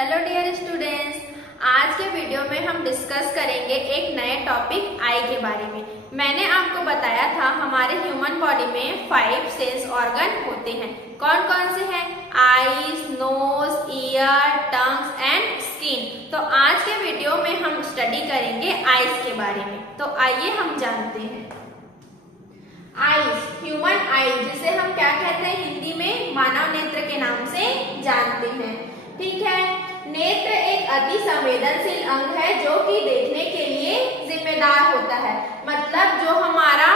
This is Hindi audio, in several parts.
हेलो डियर स्टूडेंट्स, आज के वीडियो में हम डिस्कस करेंगे एक नए टॉपिक आई के बारे में। मैंने आपको बताया था हमारे ह्यूमन बॉडी में 5 सेंस ऑर्गन होते हैं। कौन कौन से हैं? Eyes, nose, ear, tongues and skin. तो आज के वीडियो में हम स्टडी करेंगे आईज के बारे में। तो आइए हम जानते हैं। आईज, ह्यूमन आईज, जिसे हम क्या कहते हैं हिंदी में? मानव नेत्र के नाम से जानते हैं। ठीक है, नेत्र एक अति संवेदनशील अंग है जो कि देखने के लिए जिम्मेदार होता है। मतलब जो हमारा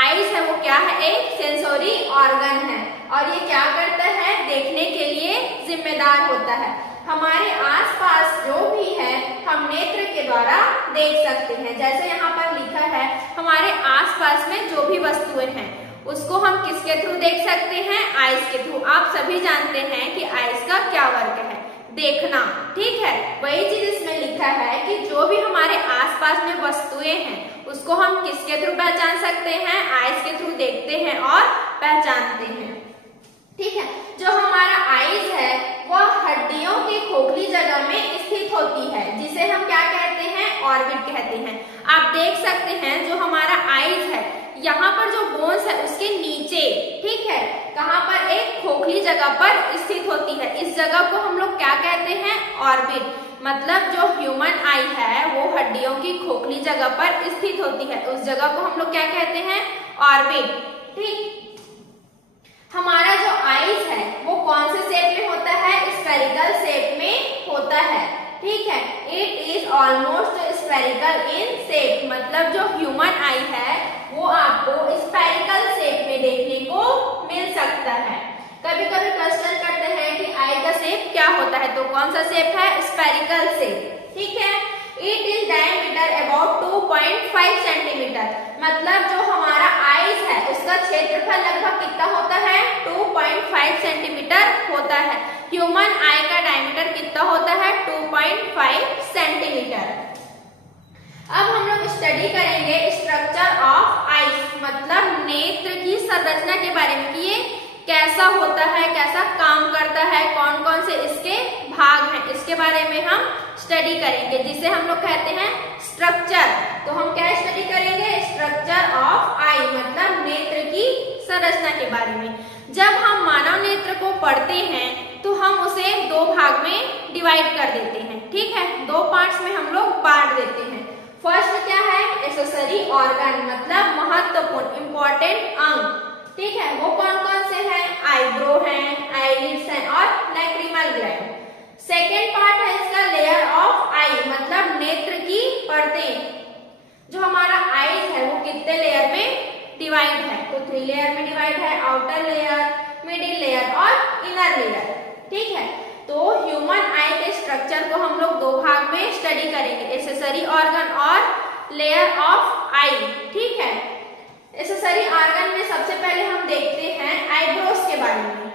आईज है वो क्या है? एक सेंसोरी ऑर्गन है और ये क्या करता है? देखने के लिए जिम्मेदार होता है। हमारे आसपास जो भी है हम नेत्र के द्वारा देख सकते हैं। जैसे यहाँ पर लिखा है, हमारे आसपास में जो भी वस्तुएं हैं उसको हम किसके थ्रू देख सकते हैं? आईज के थ्रू। आप सभी जानते हैं कि आईज का क्या वर्क है? देखना। ठीक है, वही चीज इसमें लिखा है कि जो भी हमारे आसपास में वस्तुएं हैं उसको हम किसके थ्रू पहचान सकते हैं? आईज के थ्रू देखते हैं और पहचानते हैं। ठीक है, जो हमारा आईज है वह हड्डियों की खोखली जगह में स्थित होती है, जिसे हम क्या कहते हैं? ऑर्बिट कहते हैं। आप देख सकते हैं जो हमारा आईज है यहाँ पर जो बोन्स है उसके नीचे, ठीक है, कहाँ पर? एक खोखली जगह पर स्थित होती है। इस जगह को हम लोग क्या कहते हैं? ऑर्बिट। मतलब जो ह्यूमन आई है वो हड्डियों की खोखली जगह पर स्थित होती है, उस जगह को हम लोग क्या कहते हैं? ऑर्बिट। ठीक, हमारा जो आईज है वो कौन से शेप में होता है? स्फेरिकल शेप में होता है। ठीक है, it is almost spherical in shape. मतलब जो ह्यूमन आई है वो आपको स्फेरिकल शेप में देखने को मिल सकता है। कभी कभी क्वेश्चन करते हैं कि आई का शेप क्या होता है, तो कौन सा शेप है? Spherical shape. ठीक है, it is diameter about 2.5 centimetre. मतलब जो हमारा आईज है उसका क्षेत्रफल लगभग कितना होता है? 2.5 सेंटीमीटर होता है। ह्यूमन आई का डायमीटर कितना होता है? 2.5 सेंटीमीटर। अब हम लोग स्टडी करेंगे स्ट्रक्चर ऑफ आईज, मतलब नेत्र की संरचना के बारे में कि ये कैसा होता है, कैसा काम करता है, कौन कौन से इसके भाग हैं, इसके बारे में हम स्टडी करेंगे, जिसे हम लोग कहते हैं स्ट्रक्चर। तो हम क्या स्टडी करेंगे? स्ट्रक्चर ऑफ आई, मतलब नेत्र की संरचना के बारे में। जब हम मानव नेत्र को पढ़ते हैं तो हम उसे 2 भाग में डिवाइड कर देते हैं। ठीक है, 2 पार्ट्स में हम लोग बांट देते हैं। फर्स्ट क्या है? एक्सेसरी ऑर्गन, मतलब महत्वपूर्ण, इंपॉर्टेंट अंग। ठीक है, वो कौन कौन से हैं? आईब्रो हैं, आईलिड्स हैं और लैक्रिमल ग्लैंड। सेकेंड पार्ट है इसका लेयर ऑफ आई, मतलब नेत्र की परतें। जो हमारा आईज है वो कितने लेयर में डिवाइड है? तो 3 लेयर में डिवाइड है, आउटर लेयर, मिडिल लेयर और इनर लेयर। ठीक है, तो ह्यूमन आई के स्ट्रक्चर को हम लोग 2 भाग में स्टडी करेंगे, एक्सेसरी ऑर्गन और लेयर ऑफ आई। ठीक है, एक्सेसरी ऑर्गन में सबसे पहले हम देखते हैं आईब्रोज के बारे में।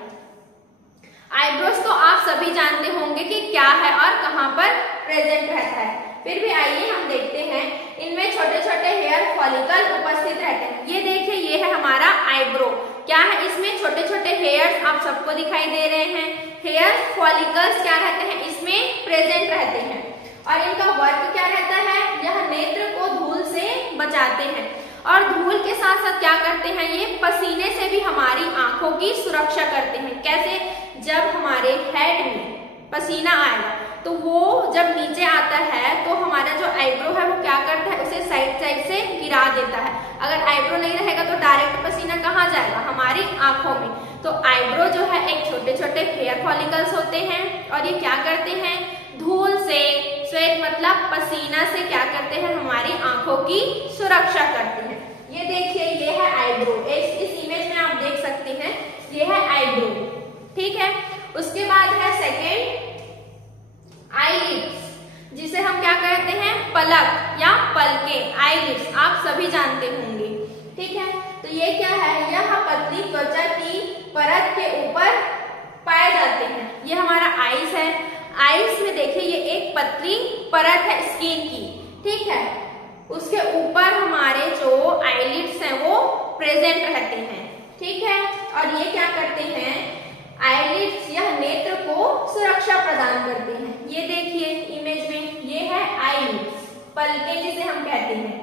आईब्रोज तो आप सभी जानते होंगे कि क्या है और कहाँ पर प्रेजेंट रहता है। फिर भी आइए हम देखते हैं, इनमें छोटे छोटे हेयर फॉलिकल उपस्थित रहते हैं। ये देखिए, ये है हमारा आईब्रो। क्या है? इसमें छोटे छोटे हेयर्स आप सबको दिखाई दे रहे हैं। हेयर फॉलिकल्स क्या रहते हैं? इसमें प्रेजेंट रहते हैं और इनका वर्क क्या रहता है? यह नेत्र को धूल से बचाते हैं और धूल के साथ साथ क्या करते हैं? ये पसीने से भी हमारी आंखों की सुरक्षा करते हैं। कैसे? जब हमारे हेड में पसीना आएगा तो वो जब नीचे आता है तो हमारा जो आईब्रो है वो क्या करता है? उसे साइड साइड से गिरा देता है। अगर आईब्रो नहीं रहेगा तो डायरेक्ट पसीना कहाँ जाएगा? हमारी आंखों में। तो आईब्रो जो है एक छोटे छोटे हेयर फॉलिकल्स होते हैं और ये क्या करते हैं? धूल से, स्वेट मतलब पसीना से क्या करते हैं? हमारी आंखों की सुरक्षा करते हैं। ये देखिए, ये है आईब्रो। इस इमेज में आप देख सकते हैं, ये है आईब्रो। ठीक है, उसके बाद है सेकेंड आईलिड्स, जिसे हम क्या कहते हैं? पलक या पलकें। आईलिड्स आप सभी जानते होंगे। ठीक है, तो ये क्या है? यह पतली त्वचा की परत के ऊपर पाए जाते हैं। ये हमारा आईज है। आईज में देखिए ये एक पतली परत है स्किन की। ठीक है, उसके ऊपर हमारे जो आईलिड्स हैं वो प्रेजेंट रहते हैं। ठीक है, और ये क्या करते हैं? आईलिड्स यह नेत्र को सुरक्षा प्रदान करते हैं। ये देखिए इमेज में, ये है आईलिड्स, पलके जिसे हम कहते हैं,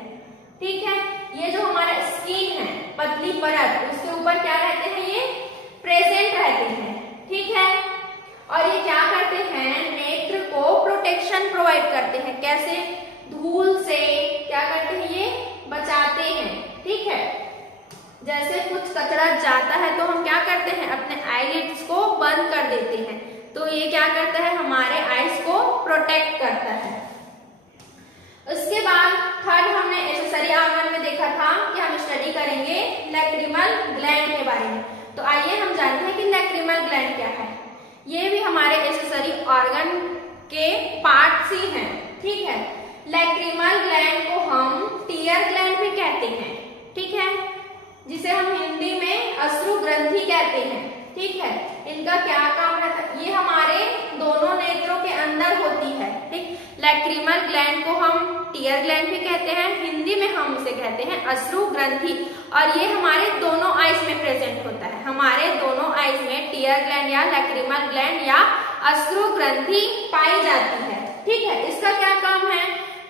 ठीक है। ये जो हमारा स्किन है, पतली परत, उसके ऊपर क्या रहते हैं, ये प्रेजेंट रहते हैं, ठीक है। और ये क्या करते हैं, नेत्र को प्रोटेक्शन प्रोवाइड करते हैं। कैसे? धूल से क्या करते हैं, ये बचाते हैं, ठीक है। जैसे कुछ कचरा जाता है तो हम क्या करते हैं, अपने आईलिड्स को बंद कर देते हैं, तो ये क्या करता है, हमारे आईज को प्रोटेक्ट करता है। उसके बाद थर्ड हमने एक्सेसरी ऑर्गन में देखा था कि हम स्टडी करेंगे लैक्रिमल ग्लैंड के बारे में। तो आइए हम जानते हैं कि लैक्रिमल ग्लैंड क्या है। ये भी हमारे एक्सेसरी ऑर्गन के पार्ट्स ही हैं, ठीक है। लैक्रिमल ग्लैंड को हम टीयर ग्लैंड भी कहते हैं, ठीक है, जिसे हम हिंदी में अश्रु ग्रंथि कहते हैं, ठीक है। इनका क्या काम रहता है, ये हमारे दोनों नेत्रों के अंदर होती है, ठीक। लैक्रिमल ग्लैंड को हम टीयर ग्लैंड भी कहते हैं, हिंदी में हम उसे कहते हैं अश्रु ग्रंथि, और ये हमारे दोनों आईज में प्रेजेंट होता है। हमारे दोनों आईज में टीयर ग्लैंड या लैक्रिमल ग्लैंड या अश्रु ग्रंथि पाई जाती है, ठीक है। इसका क्या काम है,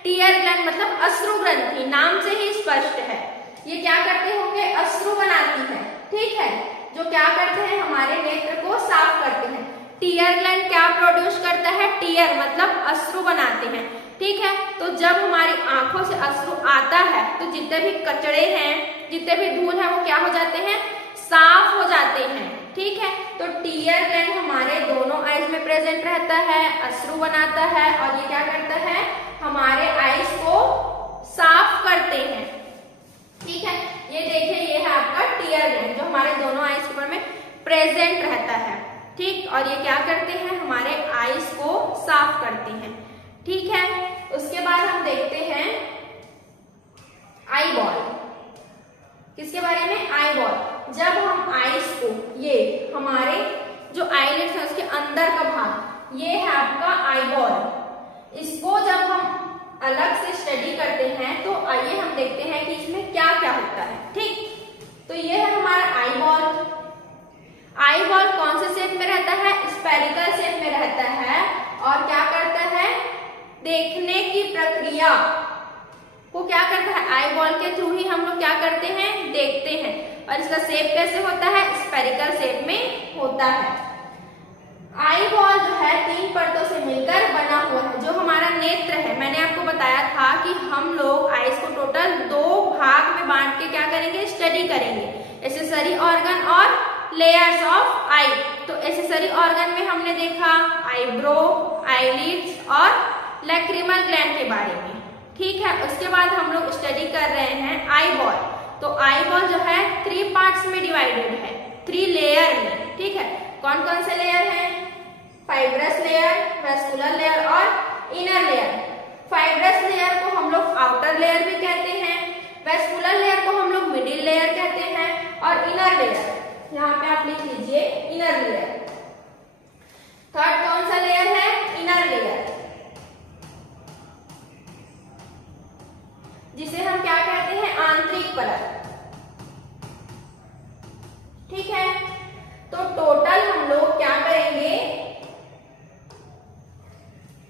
टीयर ग्लैंड मतलब अश्रु ग्रंथि, नाम से ही स्पष्ट है। ये क्या करते होंगे, अश्रु बनाती है, ठीक है, जो क्या करते हैं, हमारे नेत्र को साफ करते हैं। टीयर ग्लैंड क्या प्रोड्यूस करता है, टीयर मतलब अश्रु बनाते हैं, ठीक है। तो जब हमारी आंखों से अश्रु आता है तो जितने भी कचड़े हैं, जितने भी धूल है, वो क्या हो जाते हैं, साफ हो जाते हैं, ठीक है। तो टीयर ग्लैंड हमारे दोनों आईज में प्रेजेंट रहता है, अश्रु बनाता है, और ये क्या करता है, हमारे आईज को साफ करते हैं, ठीक है। ये देखिए, ये है आपका टीयर ग्लैंड जो हमारे दोनों आईज के ऊपर में प्रेजेंट रहता है, ठीक। और ये क्या करते हैं, हमारे आईज को साफ करते हैं, ठीक है। उसके बाद हम देखते हैं आई बॉल। किसके बारे में, आई बॉल। जब हम आईज को, ये हमारे जो आईलिड्स है उसके अंदर का भाग, ये है आपका आई बॉल। इसको जब हम अलग से स्टडी करते हैं तो आइए हम देखते हैं कि इसमें क्या क्या होता है, ठीक। तो ये है हमारा आई बॉल। आई बॉल कौन से शेप में रहता है, स्फेरिकल शेप में रहता है, और क्या करता है, देखने की प्रक्रिया को क्या करता है, आई बॉल के थ्रू ही हम लोग क्या करते हैं, देखते हैं। और इसका शेप कैसे होता है, स्फेरिकल शेप में होता है। आई बॉल जो है 3 परतों से मिलकर बना हुआ है। जो हमारा नेत्र है, मैंने आपको बताया था कि हम लोग आईज को टोटल 2 भाग में बांट के क्या करेंगे, स्टडी करेंगे, एक्सेसरी ऑर्गन और लेयर्स ऑफ आई। तो एक्सेसरी ऑर्गन में हमने देखा आईब्रो, आईलिड्स और लैक्रिमल ग्लैंड के बारे में, ठीक है। उसके बाद हम लोग स्टडी कर रहे हैं आई बॉल। तो आई बॉल जो है 3 पार्ट्स में डिवाइडेड है, 3 लेयर में, ठीक है। कौन कौन से लेयर हैं, फाइब्रस लेयर, वेस्कुलर लेयर और इनर लेयर। फाइब्रस लेयर को हम लोग आउटर लेयर भी कहते हैं, वेस्कुलर लेयर को हम लोग मिडिल लेयर कहते हैं, और इनर लेयर यहाँ पे आप लिख लीजिए इनर लेयर। थर्ड कौन सा लेयर है, इनर लेयर, जिसे हम क्या कहते हैं, आंतरिक परत, ठीक है। तो टोटल हम लोग क्या करेंगे,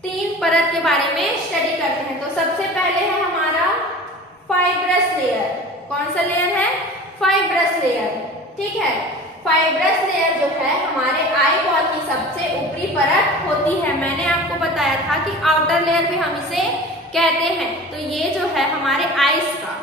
3 परत के बारे में स्टडी करते हैं। तो सबसे पहले है हमारा फाइब्रस लेयर। कौन सा लेयर है, फाइब्रस लेयर, ठीक है। फाइब्रस लेयर जो है हमारे आई बॉल की सबसे ऊपरी परत होती है। मैंने आपको बताया था कि आउटर लेयर भी हम इसे कहते हैं। तो ये जो है हमारे आईज का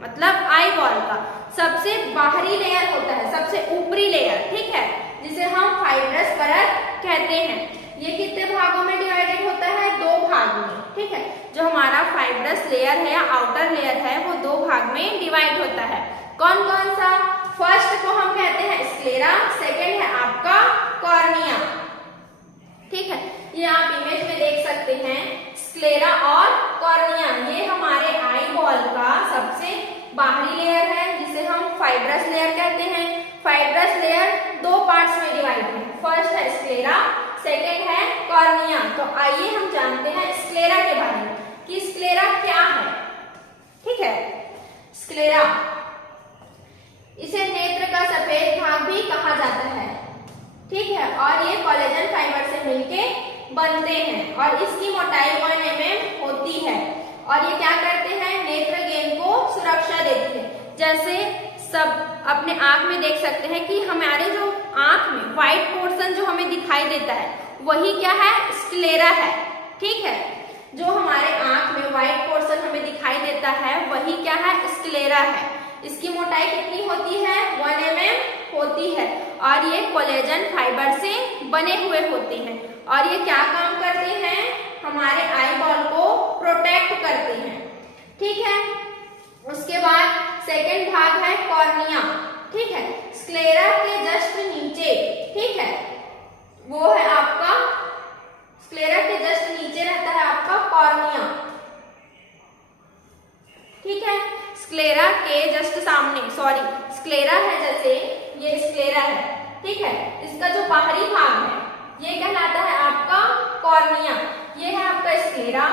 मतलब आई बॉल का सबसे बाहरी लेयर होता है, सबसे ऊपरी लेयर, ठीक है, जिसे हम फाइब्रस परत कहते हैं। ये कितने भागों में डिवाइडेड होता है, 2 भाग में, ठीक है। जो हमारा फाइब्रस लेयर है या आउटर लेयर है वो 2 भाग में डिवाइड होता है। कौन कौन सा, फर्स्ट को हम कहते हैं स्क्लेरा, सेकेंड है आपका कॉर्निया, ठीक है। ये आप इमेज में देख सकते हैं, स्क्लेरा और कॉर्निया, ये हमारे आई बॉल का सबसे बाहरी लेयर है जिसे हम फाइब्रस लेयर कहते हैं। फाइब्रस लेयर 2 पार्ट्स में डिवाइड है, फर्स्ट है स्क्लेरा, सेकेंड है कॉर्निया। तो आइए हम जानते हैं स्क्लेरा के बारे में कि स्क्लेरा क्या है, ठीक है। स्क्लेरा, इसे नेत्र का सफेद भाग भी कहा जाता है, ठीक है, और ये कोलेजन फाइबर से मिलके बनते हैं और इसकी मोटाई 1 mm होती है। और ये क्या करते हैं, नेत्र गेंद को सुरक्षा देते हैं। जैसे सब अपने आंख में देख सकते हैं कि हमारे जो आंख में व्हाइट पोर्शन जो हमें दिखाई देता है वही क्या है, स्क्लेरा है। ठीक है, जो हमारे आंख में व्हाइट पोर्शन हमें दिखाई देता है वही क्या है, स्क्लेरा है। इसकी मोटाई कितनी होती है, 1 mm होती है और ये कोलेजन फाइबर से बने हुए होते हैं। और ये क्या काम करते हैं, हमारे आई बॉल को प्रोटेक्ट करते हैं। ठीक है, उसके बाद सेकेंड भाग है कॉर्निया। ठीक है, स्क्लेरा के जस्ट नीचे, ठीक है, वो है आपका स्क्लेरा के जस्ट नीचे रहता है आपका कॉर्निया। ठीक है, स्क्लेरा के जस्ट सामने, सॉरी स्क्लेरा है, जैसे ये स्क्लेरा है। ठीक है, इसका जो बाहरी भाग है ये कहलाता है आपका कॉर्निया। ये है आपका स्क्लेरा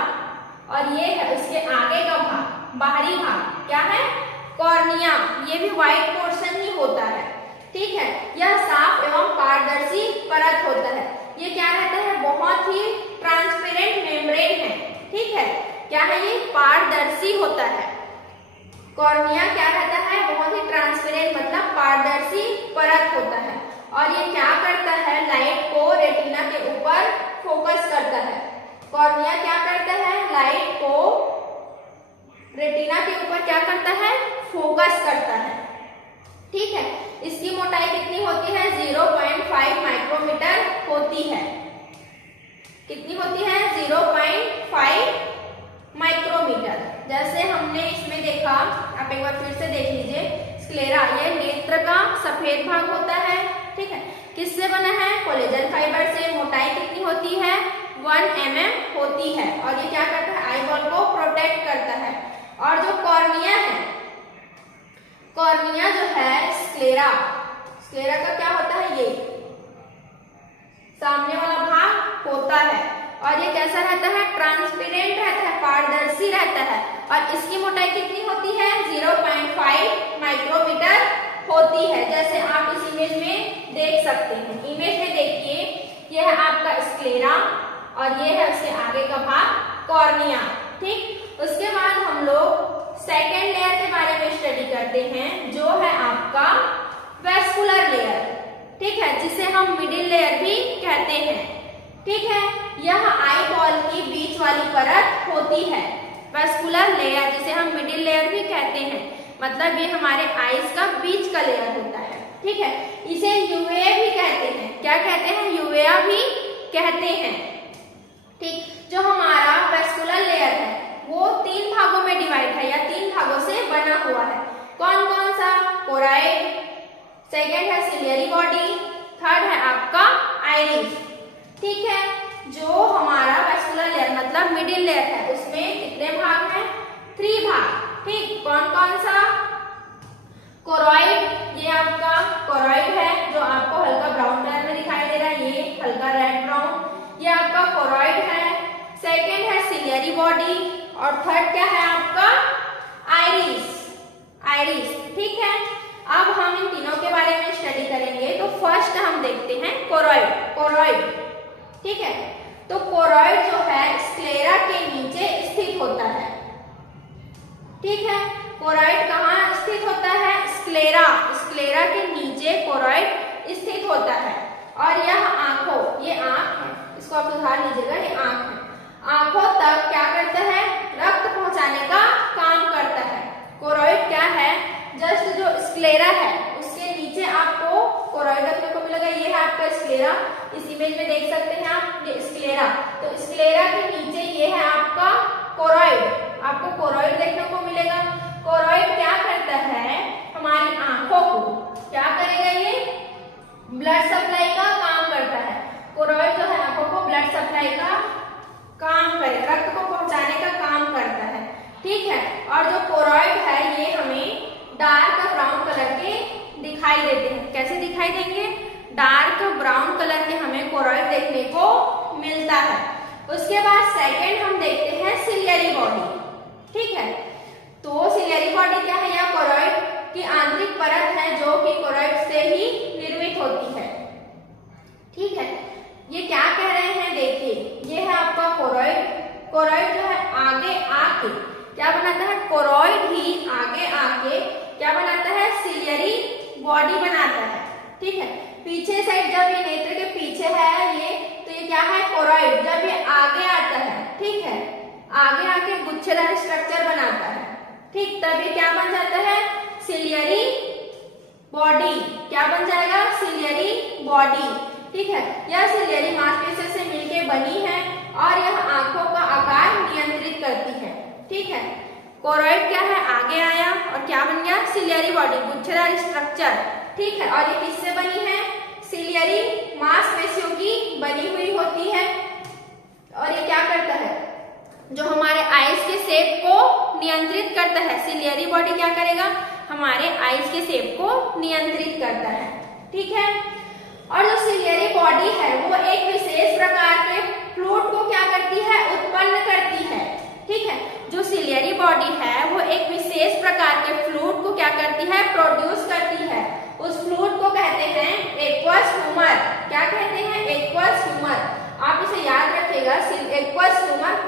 और ये है उसके आगे का भाग, बाहरी भाग क्या है, कॉर्निया। ये भी व्हाइट पोर्शन ही होता है। ठीक है, यह साफ एवं पारदर्शी परत होता है। ये क्या रहता है, बहुत ही ट्रांसपेरेंट मेम्ब्रेन है। ठीक है, क्या है ये, पारदर्शी होता है। कॉर्निया क्या रहता है, बहुत ही ट्रांसपेरेंट मतलब पारदर्शी परत होता है। और ये क्या करता है, लाइट को रेटिना के ऊपर फोकस करता है। कॉर्निया क्या करता है, लाइट को रेटिना के ऊपर क्या करता है, फोकस करता है। ठीक है, इसकी मोटाई कितनी होती है, 0.5 माइक्रोमीटर होती है। कितनी होती है, 0.5 माइक्रोमीटर। जैसे हमने इसमें देखा, आप एक बार फिर से देख लीजिए, स्क्लेरा ये नेत्र का सफेद भाग होता है। ठीक है, किससे बना है, कोलेजन फाइबर से। मोटाई कितनी होती है, 1 mm होती है और ये क्या करता है, आई बॉल को प्रोटेक्ट करता है। और जो कॉर्निया है, कॉर्निया जो है स्क्लेरा, स्क्लेरा का क्या होता है, ये सामने वाला भाग होता है और ये कैसा रहता है, ट्रांसपेरेंट रहता है, पारदर्शी रहता है। और इसकी मोटाई कितनी होती है, 0.5 माइक्रोमीटर होती है। जैसे आप इस इमेज में देख सकते हैं। इमेज में देखिए, यह है आपका स्क्लेरा और ये है उसके आगे का भाग कॉर्निया। ठीक, उसके बाद हम लोग सेकेंड लेयर के बारे में स्टडी करते हैं, जो है आपका वेस्कुलर लेयर। ठीक है, जिसे हम मिडिल लेयर भी कहते हैं। ठीक है, यह आई बॉल की बीच वाली परत होती है। वेस्कुलर लेयर जिसे हम मिडिल लेयर भी कहते हैं, मतलब ये हमारे आईज का बीच का लेयर होता है। ठीक है, इसे यूवेआ भी कहते हैं। क्या कहते हैं, यूवेआ भी कहते हैं। ठीक, जो हमारा वेस्कुलर लेयर है वो 3 भागों में डिवाइड है या 3 भागों से बना हुआ है। कौन कौन सा, कोराइड, सेकेंड है सिलियरी बॉडी, थर्ड है आपका आइरिस। ठीक है, जो हमारा वेस्कुलर लेयर मतलब मिडिल लेयर है उसमें कितने भाग हैं, 3 भाग। ठीक, कौन कौन सा, कोरॉइड, ये आपका कोरॉइड है जो आपको हल्का ब्राउन कलर में दिखाई दे रहा है, ये हल्का रेड ब्राउन, ये आपका कोरॉइड है। सेकेंड है सिलियरी बॉडी और थर्ड क्या है आपका आइरिस, आइरिस। ठीक है, अब हम इन तीनों के बारे में स्टडी करेंगे। तो फर्स्ट हम देखते हैं कोरॉइड, कोरॉइड। ठीक है, तो कोरॉइड जो है स्क्लेरा के नीचे स्थित होता है। ठीक है, कोरॉइड कहाँ स्थित होता है, स्क्लेरा, स्क्लेरा के नीचे कोरॉइड स्थित होता है। और यह आंखों, ये आंख है, इसको आप सुधार लीजिएगा, ये आंख है, आंखों तक क्या करता है, रक्त पहुंचाने का काम करता है। कोरॉइड क्या है, जस्ट जो स्क्लेरा है उसके नीचे आपको कोरॉइड देखने को मिलेगा। ये है आपका स्क्लेरा, इस इमेज में देख सकते हैं आप, ये स्क्लेरा। तो स्क्लेरा के नीचे ये है आपका कोरॉइड, आपको कोरॉइड देखने को मिलेगा। कोरॉइड क्या करता है, हमारी आंखों को क्या करेगा, ये ब्लड सप्लाई का काम करता है। कोरॉइड जो है आंखों को ब्लड सप्लाई का काम करे, रक्त को पहुंचाने का काम करता है। ठीक है, और जो कोरॉइड है ये हमें डार्क ब्राउन कलर के दिखाई देते हैं। कैसे दिखाई देंगे, डार्क ब्राउन कलर के हमें कोरॉइड देखने को मिलता है। उसके बाद सेकंड हम देखते हैं सिलियरी बॉडी। ठीक है, तो सिलियरी बॉडी क्या है, यह कोरॉइड की आंतरिक परत है जो कि कोरॉइड से ही निर्मित होती है। ठीक है, ये क्या कह रहे हैं, देखिए आके क्या बनाता है, कोरॉइड ही आगे आके क्या बनाता है, सिलियरी बॉडी बनाता है। ठीक है, पीछे साइड जब ये नेत्र के पीछे है ये, तो ये क्या है, कोरॉइड। जब ये आगे आता है, ठीक है, आगे आके गुच्छेदार स्ट्रक्चर बनाता है, ठीक, तब ये क्या बन जाता है, सिलियरी बॉडी। क्या बन जाएगा, सिलियरी बॉडी। ठीक है, यह सिलियरी मांसपेशियों से मिलकर बनी है और यह आंखों का आकार नियंत्रित करती है। ठीक है, कोरॉइड क्या है, आगे आया और क्या बन गया, सिलियरी बॉडी, गुच्छेदार स्ट्रक्चर। ठीक है, और ये किससे बनी है, सिलियरी मांसपेशियों की बनी हुई होती है। और ये क्या करता है, जो हमारे आईज के शेप को नियंत्रित करता है। सिलियरी बॉडी क्या करेगा, हमारे आईज के शेप को नियंत्रित करता है। ठीक है, और जो सिलियरी बॉडी है वो एक विशेष प्रकार के फ्लूइड को क्या करती है, उत्पन्न करती है। ठीक है, जो सिलियरी बॉडी है वो एक विशेष प्रकार के फ्लूइड को क्या करती है, प्रोड्यूस करती है। उस फ्लूइड को कहते हैं एक्वस ह्यूमर। क्या कहते हैं, एक्वस ह्यूमर। आप इसे याद रखिएगा, एक्वस ह्यूमर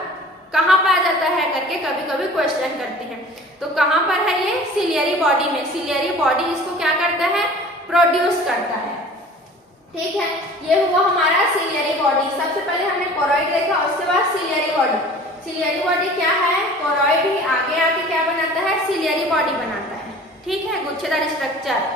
कहाँ पाया जाता है करके कभी कभी क्वेश्चन करते हैं। तो कहाँ पर है ये, सिलियरी बॉडी में। सिलियरी बॉडी इसको क्या करता है, प्रोड्यूस करता है। ठीक है, ये हुआ हमारा सिलियरी बॉडी। सबसे पहले हमने कोरॉइड देखा, उसके बाद सिलियरी बॉडी। सिलियरी बॉडी क्या है, कोरॉइड ही आगे आके क्या बनाता है, सिलियरी बॉडी बनाता है। ठीक है, गुच्छेदार स्ट्रक्चर।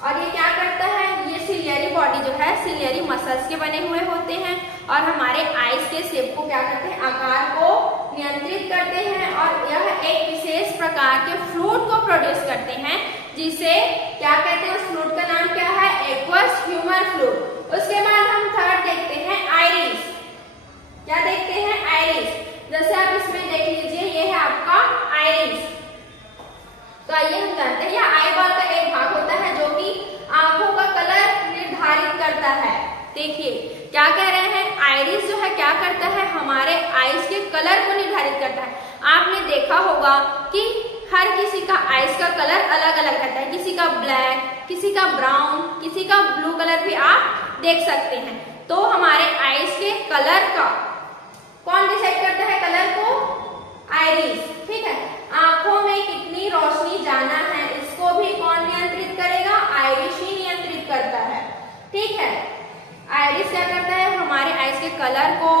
और ये क्या करता है, ये सिलियरी बॉडी जो है सिलियरी मसल्स के बने हुए होते हैं और हमारे आईज के शेप को क्या करते हैं, आकार को नियंत्रित करते हैं। और यह एक विशेष प्रकार के फ्लूइड को प्रोड्यूस करते हैं जिसे क्या कहते हैं, उस फ्लूइड का नाम क्या है, एक्वस ह्यूमर फ्लूइड। उसके बाद हम थर्ड देखते हैं आइरिस। क्या देखते हैं, आइरिस। जैसे आप इसमें देख लीजिए, ये है आपका आइरिस। तो आइए हम जानते हैं, यह आई बॉल का एक भाग होता है जो कि आंखों का कलर निर्धारित करता है। देखिए क्या कह रहे हैं, आइरिस जो है क्या करता है, हमारे आईज के कलर को निर्धारित करता है। आपने देखा होगा कि हर किसी का आईज का कलर अलग अलग रहता है, किसी का ब्लैक, किसी का ब्राउन, किसी का ब्लू कलर भी आप देख सकते हैं। तो हमारे आईज के कलर का कौन डिसाइड करता है, कलर को, आइरिस। ठीक है, आंखों में कितनी रोशनी जाना है इसको भी कौन नियंत्रित करेगा, आइरिस ही नियंत्रित करता है। ठीक है, आइरिस क्या करता है, हमारे आईज के कलर को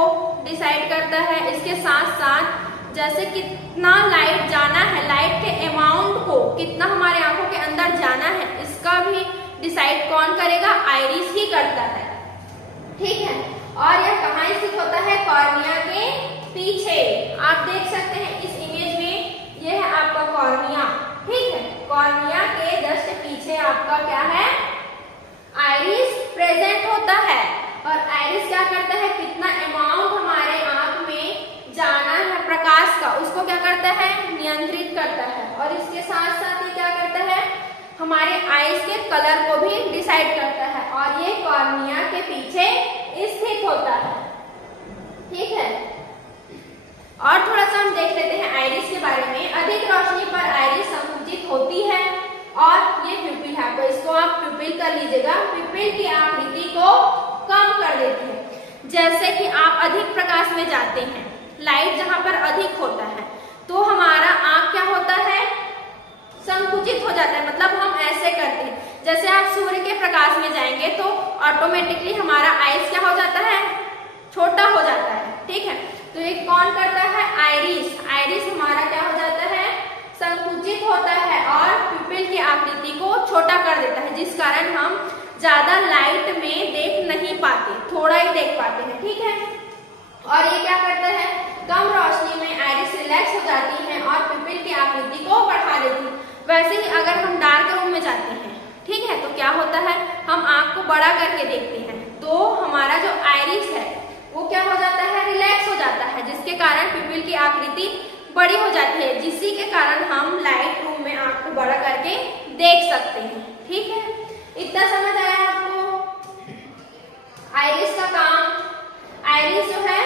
डिसाइड करता है। इसके साथ साथ जैसे कितना लाइट जाना है, लाइट के अमाउंट को कितना हमारे आंखों के अंदर जाना है, इसका भी डिसाइड कौन करेगा, आइरिस ही करता है। ठीक है, और यह कहाँ स्थित होता है, कॉर्निया के पीछे। आप देख सकते हैं इस इमेज में, यह है आपका कॉर्निया। ठीक है, कॉर्निया के जस्ट पीछे आपका क्या है, आइरिस प्रेजेंट होता है। और आइरिस क्या करता है, कितना अमाउंट हमारे आंख में जाना है प्रकाश का, उसको क्या करता है, नियंत्रित करता है। और इसके साथ साथ ये क्या करता है, हमारे आईज के कलर को भी डिसाइड करता है। और ये कॉर्निया के पीछे स्थित होता है। ठीक है, और थोड़ा सा हम देख लेते हैं आइरिस के बारे में। अधिक रोशनी पर आइरिस संकुचित होती है और ये प्यूपिल है, तो इसको आप प्यूपिल कर लीजिएगा। प्यूपिल की आकृति को कम कर देती है। जैसे कि आप अधिक प्रकाश में जाते हैं, लाइट जहां पर अधिक होता है, तो हमारा आंख क्या होता है, संकुचित हो जाता है। मतलब हम ऐसे करते हैं, जैसे आप सूर्य के प्रकाश में जाएंगे तो ऑटोमेटिकली हमारा आईज क्या हो जाता है, छोटा हो जाता है। ठीक है, तो ये कौन करता है, आइरिस। आइरिस हमारा क्या हो जाता है, संकुचित होता है और प्यूपिल की आकृति को छोटा कर देता है, जिस कारण हम ज्यादा लाइट में देख नहीं पाते, थोड़ा ही देख पाते हैं। ठीक है, और ये क्या करता है, कम रोशनी में आइरिस रिलैक्स हो जाती है और प्यूपिल की आकृति को बढ़ा देती है। वैसे ही अगर हम डार्क रूम में जाते हैं, ठीक है, तो क्या होता है, हम आंख को बड़ा करके देखते हैं, तो हमारा जो आइरिस है वो क्या हो जाता है, रिलैक्स हो जाता है, जिसके कारण प्यूपिल की आकृति बड़ी हो जाती है, जिसी के कारण हम लाइट रूम में आंख को बड़ा करके देख सकते हैं। ठीक है, इतना समझ आया आपको आइरिस का काम। आइरिस जो है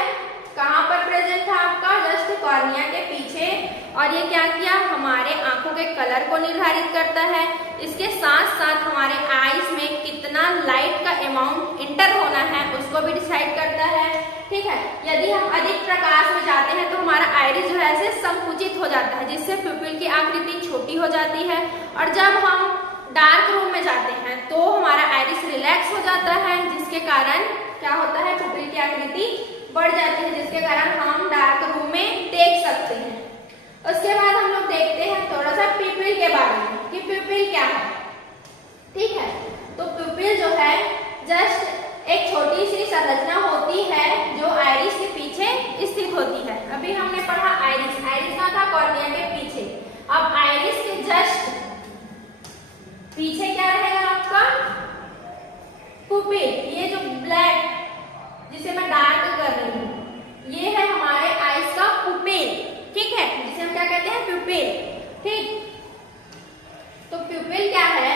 कहाँ पर प्रेजेंट था आपका, जस्ट कॉर्निया के पीछे। और ये क्या किया, हमारे आंखों के कलर को निर्धारित करता है। इसके साथ साथ हमारे आईज में कितना लाइट का अमाउंट इंटर होना है उसको भी डिसाइड करता है। ठीक है, यदि हम अधिक प्रकाश में जाते हैं तो हमारा आइरिस जो है ऐसे संकुचित हो जाता है, जिससे प्यूपिल की आकृति छोटी हो जाती है। और जब हम डार्क रूम में जाते हैं तो हमारा आइरिस रिलैक्स हो जाता है, जिसके कारण क्या होता है, प्यूपिल की आकृति बढ़ जाती है, जिसके कारण हम डार्क रूम में देख सकते हैं। उसके बाद हम लोग देखते हैं थोड़ा सा प्यूपिल के बारे में कि प्यूपिल क्या है। ठीक है, तो प्यूपिल जो है जस्ट एक छोटी सी संरचना होती है जो आइरिस के पीछे स्थित होती है। अभी हमने पढ़ा आइरिस, आइरिस का था कॉर्निया के पीछे। अब आइरिस के जस्ट पीछे क्या रहेगा आपका, प्यूपिल। ये जो ब्लैक जिसे मैं डार्क कर रही हूँ ये है हमारे आइस का प्यूपिल। ठीक है, जिसे हम क्या कहते हैं, प्यूपिल। ठीक, तो प्यूपिल क्या है,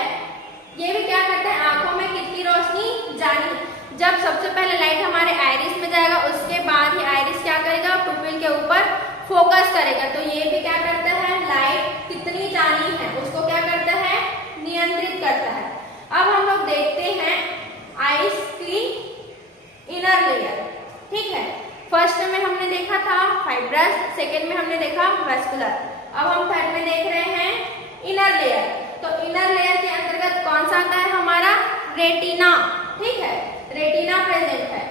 ये भी क्या करता है, आंखों में कितनी रोशनी जानी। जब सबसे पहले लाइट हमारे आइरिस में जाएगा उसके बाद ही आइरिस क्या करेगा, प्यूपिल के ऊपर फोकस करेगा। तो ये भी क्या करता है, लाइट कितनी जानी है उसको क्या करता है, नियंत्रित करता है। अब हम लोग देखते हैं आइस की इनर लेयर। ठीक है, फर्स्ट में हमने देखा था फाइब्रस, सेकेंड में हमने देखा वेस्कुलर, अब हम थर्ड में देख रहे हैं इनर लेयर। तो इनर लेयर के अंतर्गत कौन सा आता है, हमारा रेटिना। ठीक है, रेटिना प्रेजेंट है,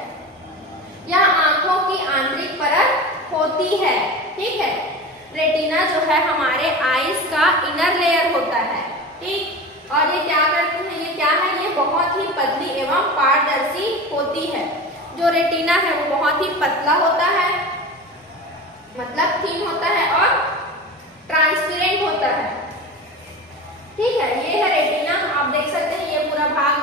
यह आंखों की आंतरिक परत होती है। ठीक है, रेटिना जो है हमारे आइस का इनर लेयर होता है। ठीक, और ये क्या करती है, ये क्या है, ये बहुत ही पतली एवं पारदर्शी होती है। जो रेटिना है वो बहुत ही पतला होता है, मतलब थिन होता है और ट्रांसपेरेंट होता है। ठीक है, ये है रेटिना, आप देख सकते हैं ये पूरा भाग,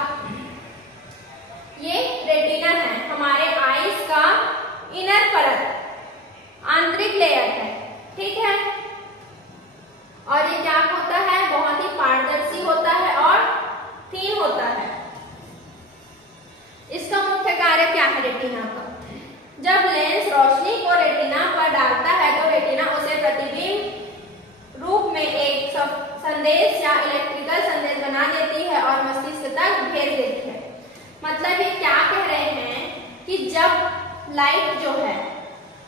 ये रेटिना है हमारे आइस का इनर परत, आंतरिक लेयर है। ठीक है, और ये क्या होता है, बहुत ही पारदर्शी होता है और थिन होता है। इसका मुख्य कार्य क्या है रेटिना का, जब लेंस रोशनी को रेटिना पर डालता है तो रेटिना उसे प्रतिबिंब रूप में एक संदेश या इलेक्ट्रिकल संदेश बना देती है और मस्तिष्क तक भेज देती है। मतलब ये क्या कह रहे हैं कि जब लाइट जो है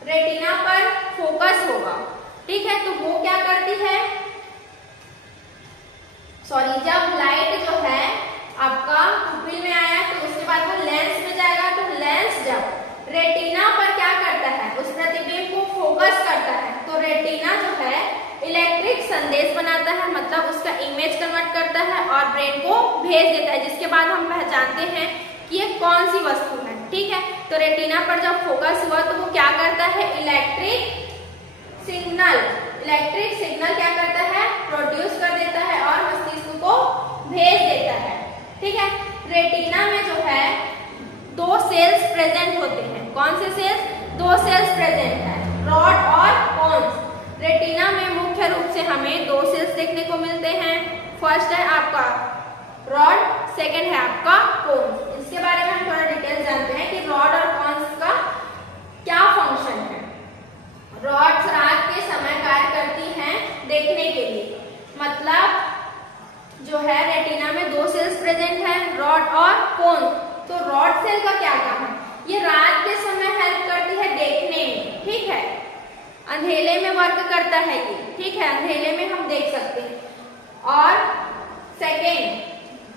रेटिना पर फोकस होगा, ठीक है, तो वो क्या करती है, जब लाइट जो है आपका प्यूपिल में आया तो उसके बाद वो लेंस में जाएगा, तो लेंस जब रेटिना पर क्या करता है, उस प्रतिबिंब को फोकस करता है, तो रेटिना जो है इलेक्ट्रिक संदेश बनाता है, मतलब उसका इमेज कन्वर्ट करता है और ब्रेन को भेज देता है, जिसके बाद हम पहचानते हैं कि ये कौन सी वस्तु है। ठीक है, तो रेटिना पर जब फोकस हुआ तो वो क्या करता है, इलेक्ट्रिक सिग्नल क्या करता है, प्रोड्यूस कर देता है और मस्तिष्क को भेज देता है। ठीक है, रेटिना में जो है दो सेल्स प्रेजेंट होते हैं। कौन से सेल्स, दो सेल्स प्रेजेंट है, रॉड और कोन्स। रेटिना में मुख्य रूप से हमें दो सेल्स देखने को मिलते हैं, फर्स्ट है आपका रॉड, सेकंड है आपका कोन्स। इसके बारे में हम थोड़ा डिटेल जानते हैं कि रॉड और कोन्स का क्या फंक्शन है। रॉड्स रात के समय कार्य करती हैं देखने के लिए, मतलब जो है रेटिना में दो सेल्स प्रेजेंट है, रॉड और कोन। तो रॉड सेल का क्या काम है, ये रात के समय हेल्प करती है देखने में। ठीक है, अंधेले में वर्क करता है ये। ठीक है, अंधेले में हम देख सकते हैं। और सेकेंड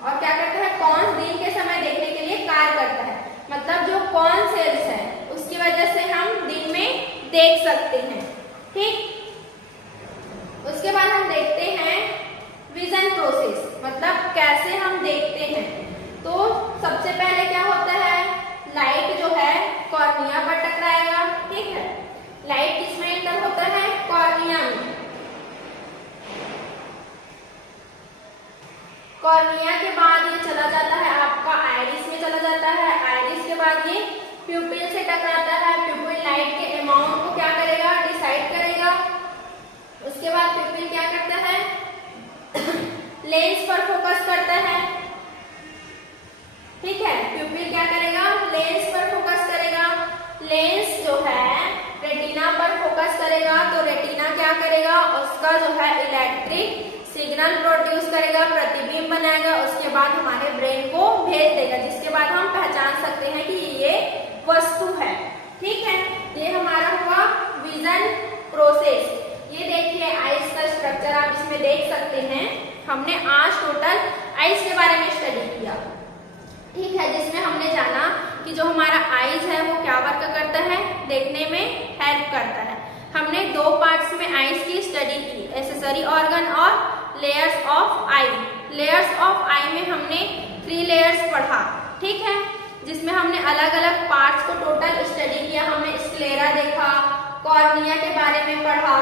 और क्या करता है, कौन दिन के समय देखने के लिए कार्य करता है, मतलब जो कौन सेल्स है उसकी वजह से हम दिन में देख सकते हैं। ठीक, उसके बाद हम देखते हैं विजन प्रोसेस, मतलब कैसे हम देखते हैं। तो सबसे पहले क्या होता है, लाइट जो है कॉर्निया पर टकराएगा। ठीक है, लाइट किसमें एंटर होता है, कॉर्निया में। कॉर्निया के बाद ये चला जाता है आपका आइरिस में चला जाता है, आइरिस के बाद ये प्यूपिल से टकराता है, प्यूपिल लाइट के अमाउंट को क्या करेगा, डिसाइड करेगा। उसके बाद प्यूपिल क्या करता है, लेंस पर फोकस करता है। ठीक है, प्यूपिल क्या करेगा, लेंस पर फोकस करेगा। लेंस जो है रेटिना पर फोकस करेगा, तो रेटिना क्या करेगा, उसका जो है इलेक्ट्रिक सिग्नल प्रोड्यूस करेगा, प्रतिबिंब बनाएगा, उसके बाद हमारे ब्रेन को भेज देगा, जिसके बाद हम पहचान सकते हैं कि ये वस्तु है। ठीक है, ये हमारा हुआ विजन प्रोसेस। ये देखिए आइस का स्ट्रक्चर आप इसमें देख सकते हैं। हमने आज टोटल आइस के बारे में स्टडी किया। ठीक है, जिसमें हमने जाना कि जो हमारा आइज है वो क्या वर्क करता है, देखने में हेल्प करता है। हमने दो पार्ट्स में आइज की स्टडी की, एक्सेसरी ऑर्गन और layers of eye. Layers of eye में हमने 3 लेयर्स पढ़ा। ठीक है, जिसमें हमने अलग अलग पार्ट्स को टोटल स्टडी किया। हमने स्क्लेरा देखा, कॉर्निया के बारे में पढ़ा।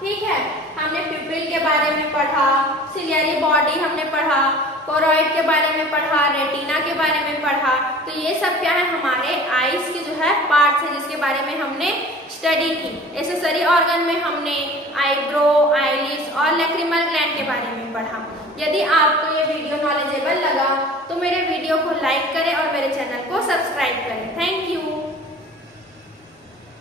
ठीक है, हमने पिपिल के बारे में पढ़ा, सिलियरी बॉडी हमने पढ़ा, कोरॉइड के बारे में पढ़ा, रेटिना के बारे में पढ़ा। तो ये सब क्या है, हमारे आईज के जो है पार्ट्स है, जिसके बारे में हमने स्टडी की। एक्सेसरी ऑर्गन में हमने आईब्रो, आईलिड्स और लैक्रिमल ग्लैंड के बारे में पढ़ा। यदि आपको ये वीडियो नॉलेजेबल लगा तो मेरे वीडियो को लाइक करें और मेरे चैनल को सब्सक्राइब करें। Thank you.